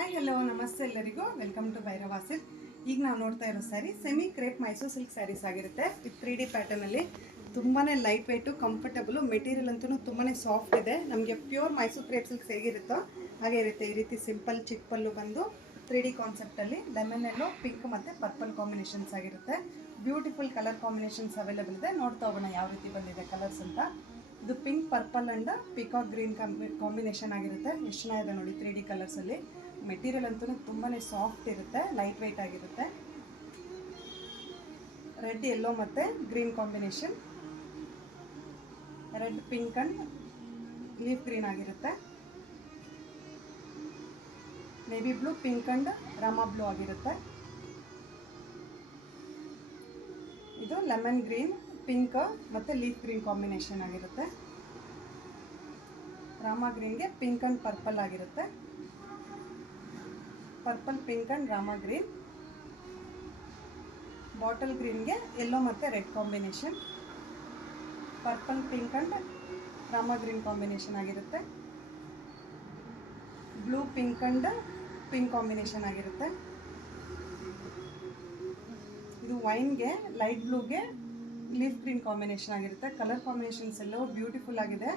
Hi hello ನಮಸ್ತೆ ಎಲ್ಲರಿಗೂ welcome to Bhairava silk. ಈಗ ನಾವು ನೋಡ್ತಾ ಇರೋ sari semi crepe Mysore silk saris ಆಗಿರುತ್ತೆ. ವಿತ್ 3D ಪ್ಯಾಟರ್ನಲ್ಲಿ ತುಂಬಾ ಲೈಟ್ ವೆಯ್ಟು, ಕಂಫರ್ಟಬಲು, ಮೆಟೀರಿಯಲ್ ಅಂತೂ ತುಂಬಾ ಸಾಫ್ಟ್ ಇದೆ. ನಮಗೆ ಪ್ಯೂರ್ ಮೈಸೂರು ಕ್ರೇಪ್ ಸಿಲ್ಕ್ಸ್ ಹೇಗಿರುತ್ತೋ ಹಾಗೆ ಇರುತ್ತೆ. ಈ ರೀತಿ ಸಿಂಪಲ್ ಚಿಕ್ಕ ಪಲ್ಲು ಬಂದು 3D ಕಾನ್ಸೆಪ್ಟಲ್ಲಿ ಲೆಮನ್ ಎಲ್ಲೋ, ಪಿಂಕ್ ಮತ್ತು ಪರ್ಪಲ್ ಕಾಂಬಿನೇಷನ್ಸ್ ಆಗಿರುತ್ತೆ. ಬ್ಯೂಟಿಫುಲ್ ಕಲರ್ ಕಾಂಬಿನೇಷನ್ಸ್ ಅವೈಲೇಬಲ್ ಇದೆ. ನೋಡ್ತಾ ಹೋಗೋಣ ಯಾವ ರೀತಿ ಬಂದಿದೆ ಕಲರ್ಸ್ ಅಂತ. ಇದು pink, purple and peacock green combination ಆಗಿರುತ್ತೆ. ಎಷ್ಟು ಚೆನ್ನಾಗಿದೆ ನೋಡಿ 3D ಕಲರ್ಸಲ್ಲಿ. ಮೆಟೀರಿಯಲ್ ಅಂತೂ ತುಂಬಾ ಸಾಫ್ಟ್ ಇರುತ್ತೆ, ಲೈಟ್ ವೆಯ್ಟ್ ಆಗಿರುತ್ತೆ. ರೆಡ್ ಯೆಲ್ಲೋ ಮತ್ತು green combination, red pink and leaf green ಆಗಿರುತ್ತೆ. Navy blue, pink and Rama blue ಆಗಿರುತ್ತೆ. ಇದು ಲೆಮನ್ ಗ್ರೀನ್, ಪಿಂಕ್ ಮತ್ತು ಲೀಫ್ ಗ್ರೀನ್ ಕಾಂಬಿನೇಷನ್ ಆಗಿರುತ್ತೆ. ರಾಮಾ ಗ್ರೀನ್ಗೆ ಪಿಂಕ್ ಆ್ಯಂಡ್ ಪರ್ಪಲ್ ಆಗಿರುತ್ತೆ. Purple, pink and Rama green. Bottle ಗ್ರೀನ್ಗೆ ಯೆಲ್ಲೋ ಮತ್ತು red combination. Purple, pink and Rama green combination ಆಗಿರುತ್ತೆ. Blue, pink and pink combination ಆಗಿರುತ್ತೆ. ಇದು ವೈನ್ಗೆ ಲೈಟ್ ಬ್ಲೂಗೆ ಲೀಫ್ ಗ್ರೀನ್ ಕಾಂಬಿನೇಷನ್ ಆಗಿರುತ್ತೆ. ಕಲರ್ ಕಾಂಬಿನೇಷನ್ಸ್ ಎಲ್ಲವೂ ಬ್ಯೂಟಿಫುಲ್ ಆಗಿದೆ.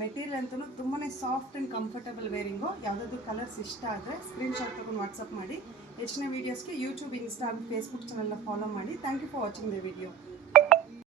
ಮೆಟೀರಿಯಲ್ ಅಂತೂ ತುಂಬಾ ಸಾಫ್ಟ್ ಆ್ಯಂಡ್ ಕಂಫರ್ಟಬಲ್ ವೇರಿಂಗು. ಯಾವುದಾದ್ರೂ ಕಲರ್ಸ್ ಇಷ್ಟ ಆದರೆ ಸ್ಕ್ರೀನ್ಶಾಟ್ ತೊಗೊಂಡು ವಾಟ್ಸಪ್ ಮಾಡಿ. ಹೆಚ್ಚಿನ ವೀಡಿಯೋಸ್ಗೆ ಯೂಟ್ಯೂಬ್, ಇನ್ಸ್ಟಾ ಹಾಗೂ ಫೇಸ್ಬುಕ್ ಚಾನಲ್ನ ಫಾಲೋ ಮಾಡಿ. Thank you for watching the video.